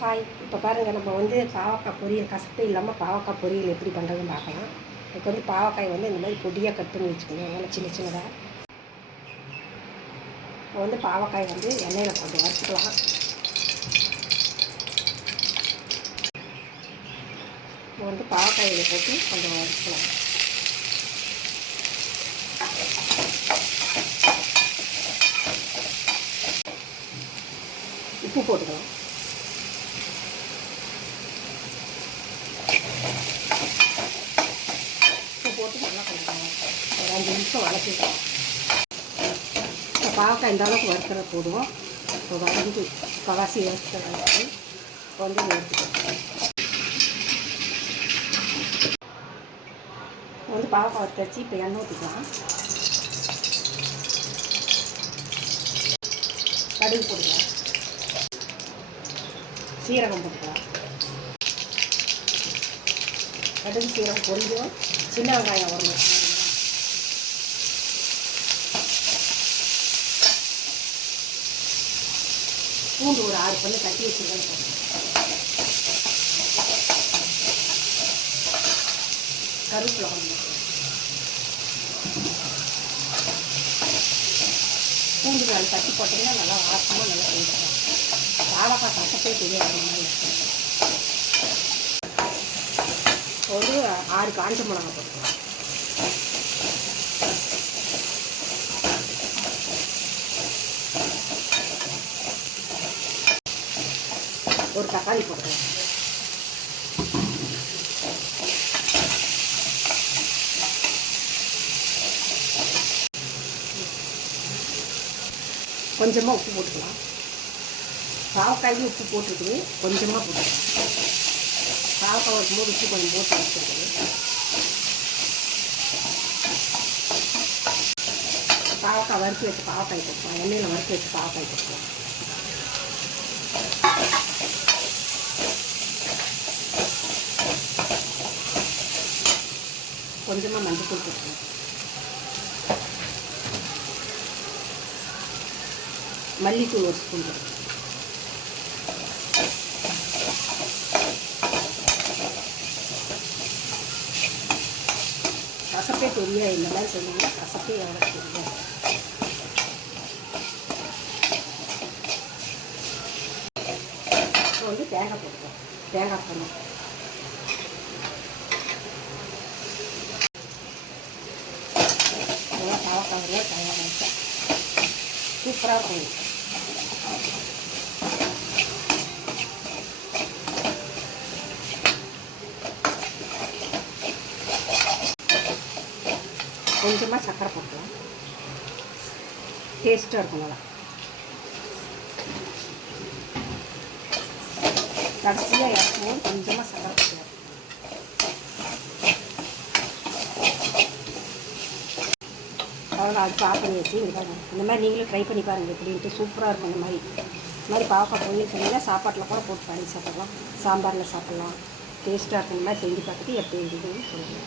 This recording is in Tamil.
ஹாய். இப்போ பாருங்கள், நம்ம வந்து பாவக்காய் பொரியல் கசப்பே இல்லாமல் பாவக்காய் பொரியல் எப்படி பண்ணுறதுன்னு பார்க்கலாம். இதுக்கு வந்து பாவக்காய் வந்து இந்த மாதிரி பொடியாக கட் பண்ணி வச்சுக்கணும். நல்லா சின்ன சின்னதாக. இப்போ வந்து பாவக்காய் வந்து எண்ணெயில் கொஞ்சம் வறுத்துக்கலாம். இப்போ வந்து பாவக்காயில் போட்டு கொஞ்சம் வறுத்துக்கலாம். உப்பு போட்டுக்கலாம். போட்டு நல்லா கொஞ்சம் ஒரு 5 நிமிஷம் வதக்கிக்கலாம். இப்போ பாவக்காய் இந்த அளவுக்கு வறுக்கிற போடுவோம். இப்போ வதக்கி கவாசி வறுத்து இப்போ வந்து எடுத்துக்கலாம். வந்து பாவக்காய் வறுத்து வச்சு இப்போ எண்ணெய் ஊற்றிக்கலாம். கடுகு போட்டுக்கலாம். சீரகம் போட்டுக்கலாம். கடுகு சீரகம் பொரிஞ்சோம். சின்ன வெங்காயம் வரணும். பூண்டு ஒரு 6 பல்லு தட்டி வச்சுருக்கேன். கருவேப்பிலை கொஞ்சம். பூண்டு நாள் தட்டி போட்டிங்கன்னா நல்லா வாசமாக நல்லா செய்யலாம். பாவக்காய் கசப்பே தெரியாது மாதிரி இருக்கும். ஒரு 6 காஞ்ச மிளகா போட்டுக்கலாம். ஒரு தக்காளி போட்டுக்கலாம். கொஞ்சமாக உப்பு போட்டுக்கலாம். பாவக்காய்க்கு உப்பு போட்டுருக்குது, கொஞ்சமாக போட்டுக்கலாம். பாவக்காய் வைக்கும்போது உப்பு கொஞ்சம் போட்டு வச்சுருக்குது. பாவக்காய் வறுத்து வச்சு பாவக்காய் போட்டுக்கலாம். எண்ணெயில் வறுத்து வச்சு பாவக்காய் போட்டுக்கலாம். கொஞ்சமாக மஞ்சள் தூள் போட்டுக்கலாம். மல்லித்தூள் ஒரு ஸ்பூன் போட்டுக்கலாம். கசப்பே தெரியாது. இந்த மாதிரி சொன்னீங்கன்னா கசப்பே எவ்வளோ தெரியாது. இப்போ வந்து தேங்காய் போட்டுக்கலாம். தேங்காய் போடணும். நல்லா பாவக்காய் தயாராக சூப்பராக இருக்கும். கொஞ்சமாக சர்க்கரை போட்டுக்கலாம். டேஸ்ட்டாக இருக்கும். நல்லா கடைசியாக இறக்கும்போது கொஞ்சமாக சர்க்கரை போட்டுக்கலாம். அவ்வளோ அது ஆஃப் பண்ணி வச்சு இந்த மாதிரி நீங்களும் ட்ரை பண்ணி பாருங்கள் எப்படின்ட்டு. சூப்பராக இருக்கும். இந்த மாதிரி பாவக்காய் பொரியல் பண்ணிங்கன்னா சாப்பாட்டில் கூட போட்டு பண்ணி சாப்பிட்லாம். சாம்பாரில் சாப்பிட்லாம். டேஸ்ட்டாக இருக்கும். இந்த மாதிரி செஞ்சு பார்த்துட்டு எப்படி இருக்குதுன்னு சொல்லுங்கள்.